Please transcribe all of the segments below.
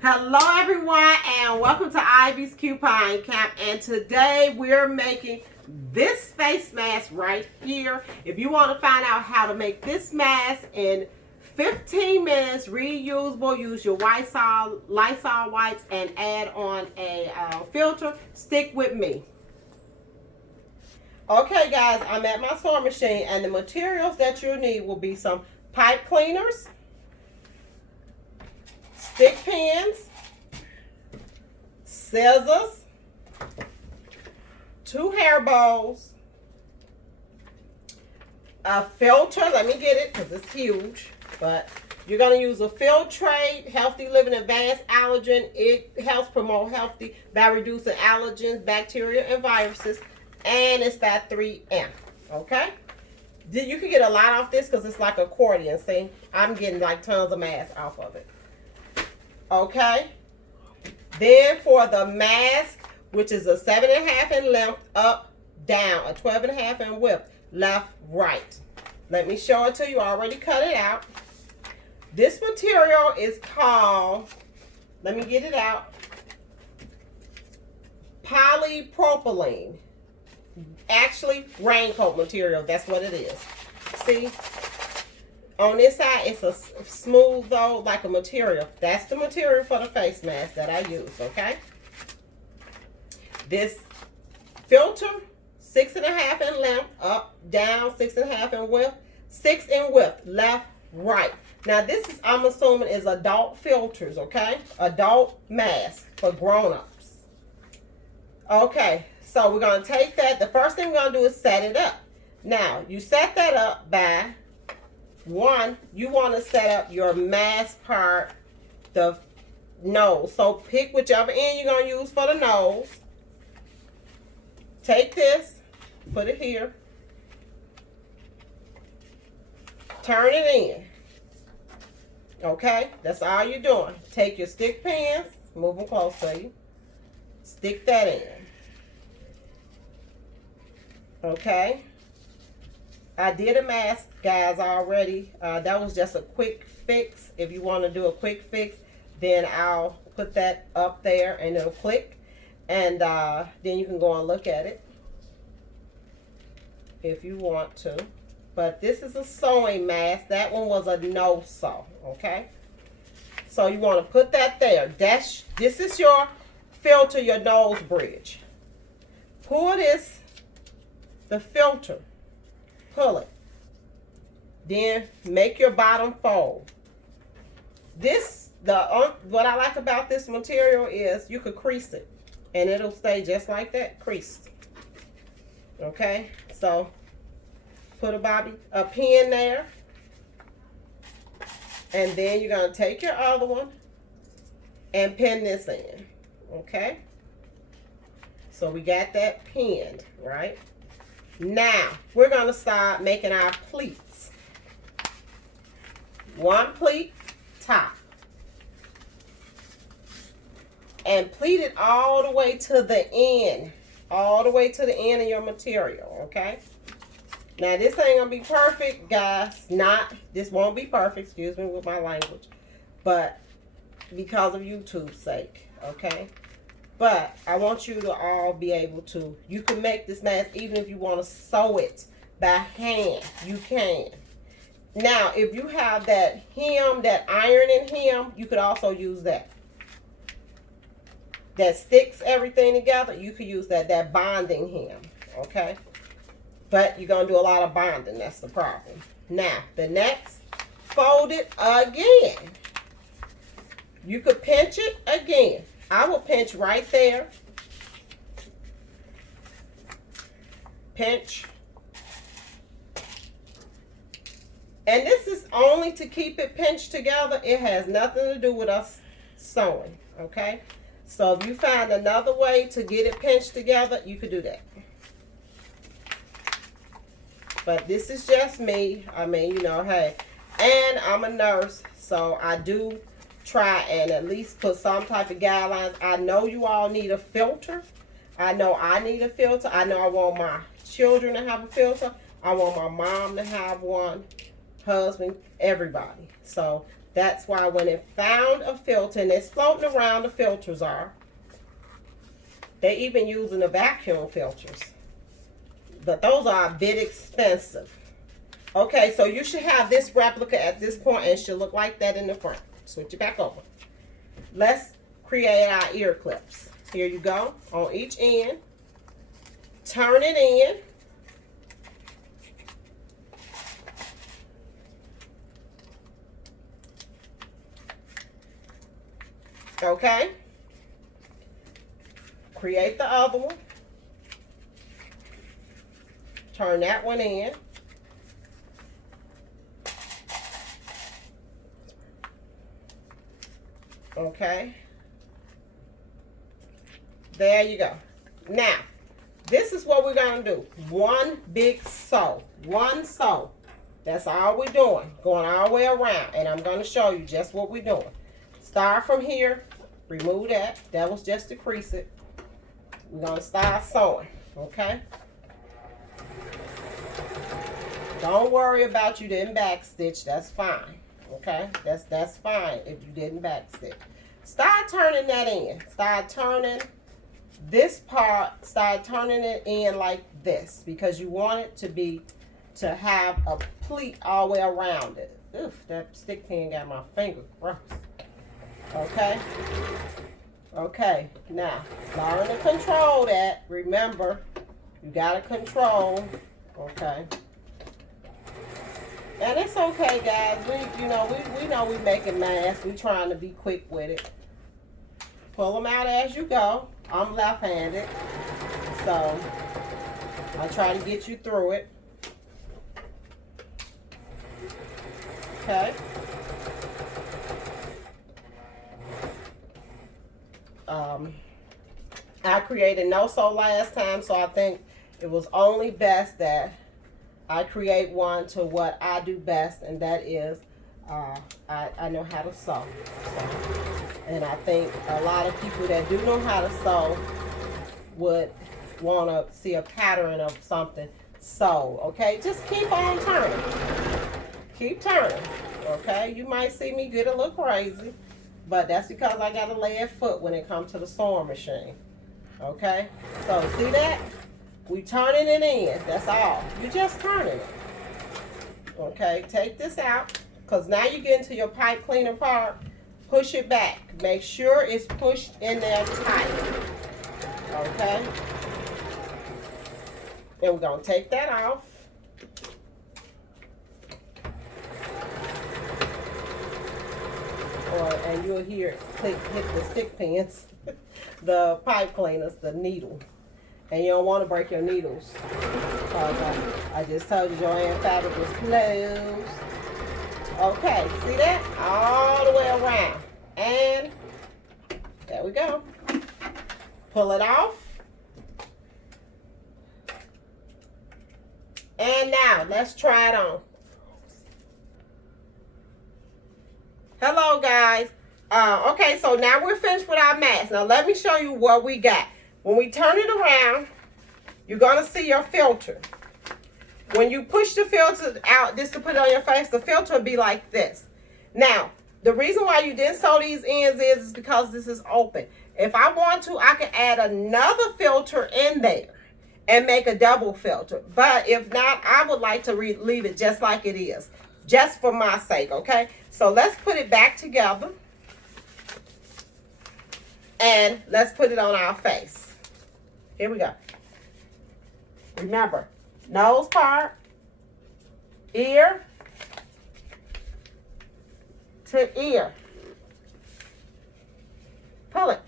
Hello everyone and welcome to Ivy's Coupon Camp, and today we're making this face mask right here. If you want to find out how to make this mask in 15 minutes, reusable, use your Lysol wipes and add on a filter, stick with me. Okay guys, I'm at my sewing machine and the materials that you'll need will be some pipe cleaners, stick pins, scissors, 2 hair bows, a filter. Let me get it because it's huge. But you're going to use a Filtrate Healthy Living Advanced Allergen. It helps promote healthy by reducing allergens, bacteria, and viruses. And it's by 3M. Okay? You can get a lot off this because it's like accordion. See? I'm getting like tons of mask off of it. Okay? Then for the mask, which is a 7.5 in length, up, down, a 12.5 in width, left, right. Let me show it to you. I already cut it out. This material is called, let me get it out, polypropylene. Actually, raincoat material. That's what it is. See? On this side, it's a smooth, though, like a material. That's the material for the face mask that I use, okay? This filter, 6.5 in length, up, down, 6.5 in width, 6 in width, left, right. Now, this is, I'm assuming, is adult filters, okay? Adult mask for grown-ups. Okay, so we're going to take that. The first thing we're going to do is set it up. Now, you set that up by... One, you want to set up your mask part, the nose. So pick whichever end you're going to use for the nose. Take this, put it here. Turn it in. Okay, that's all you're doing. Take your stick pins, move them close to you. Stick that in. Okay. I did a mask, guys, already. That was just a quick fix. If you want to do a quick fix, then I'll put that up there and it'll click. And then you can go and look at it if you want to. But this is a sewing mask. That one was a no sew, okay? So you want to put that there. This is your filter, your nose bridge. Pull this, the filter. Pull it. Then make your bottom fold. What I like about this material is you could crease it and it'll stay just like that, creased. Okay, so put a pin there, and then you're gonna take your other one and pin this in. Okay, so we got that pinned, right? Now, we're going to start making our pleats. 1 pleat top. And pleat it all the way to the end. All the way to the end of your material, okay? Now, this ain't going to be perfect, guys. This won't be perfect, excuse me with my language. But because of YouTube's sake, okay? But I want you to all be able to, you can make this mask even if you want to sew it by hand. You can. Now, if you have that hem, that ironing hem, you could also use that. That sticks everything together, you could use that bonding hem, okay? But you're going to do a lot of bonding, that's the problem. Now, the next, fold it again. You could pinch it again. I will pinch right there. Pinch. And this is only to keep it pinched together. It has nothing to do with us sewing, okay? So if you find another way to get it pinched together, you could do that. But this is just me. I mean, you know, hey. And I'm a nurse, so I do try and at least put some type of guidelines. I know you all need a filter. I know I need a filter. I know I want my children to have a filter. I want my mom to have one, husband, everybody. So That's why when it found a filter, and it's floating around, the filters are. They even using the vacuum filters. But those are a bit expensive. Okay, so you should have this replica at this point, and it should look like that in the front. Switch it back over. Let's create our ear clips. Here you go, on each end. Turn it in. Okay. Create the other one. Turn that one in. Okay. There you go. Now, this is what we're going to do. One big sew. One sew. That's all we're doing. Going all the way around. And I'm going to show you just what we're doing. Start from here. Remove that. That was just to crease it. We're going to start sewing. Okay? Don't worry about you didn't backstitch. That's fine. Okay? That's fine if you didn't backstitch. Start turning that in. Start turning this part. Start turning it in like this, because you want it to have a pleat all the way around it. Oof, that stick pin got my finger. Gross. Okay? Okay, now, learn to control that. Remember, you gotta control. Okay? And it's okay, guys. We know we making masks. We trying to be quick with it. Pull them out as you go. I'm left-handed, so I try to get you through it. Okay. I created no-sew last time, so I think it was only best that I create one to what I do best, and that is I know how to sew. And I think a lot of people that do know how to sew would want to see a pattern of something sewed. Okay, just keep on turning. Keep turning. Okay, you might see me get a little crazy, but that's because I got a lead foot when it comes to the sewing machine. Okay, so see that? We turning it in. That's all. You just turning it. Okay, take this out, because now you get into your pipe cleaner part. Push it back. Make sure it's pushed in there tight. Okay? And we're going to take that off. And you'll hear it hit the stick pins, the pipe cleaners, the needle. And you don't want to break your needles. I just told you Joanne Fabric was closed. Okay, see that? All the way around. And there we go. Pull it off. And now, let's try it on. Hello, guys. Okay, so now we're finished with our mask. Now, let me show you what we got. When we turn it around, you're going to see your filter. When you push the filter out, just to put it on your face, the filter will be like this. Now, the reason why you didn't sew these ends is because this is open. If I want to, I can add another filter in there and make a double filter. But if not, I would like to leave it just like it is, just for my sake, okay? So let's put it back together. And let's put it on our face. Here we go. Remember, nose part, ear to ear. Pull it.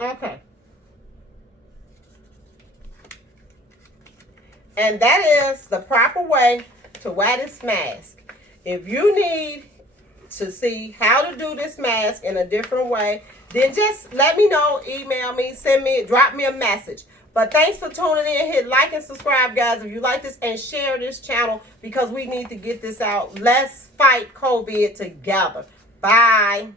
Okay. And that is the proper way to wear this mask. If you need to see how to do this mask in a different way, then just let me know, email me, send me, drop me a message. But thanks for tuning in. Hit like and subscribe, guys, if you like this, and share this channel because we need to get this out. Let's fight COVID together. Bye.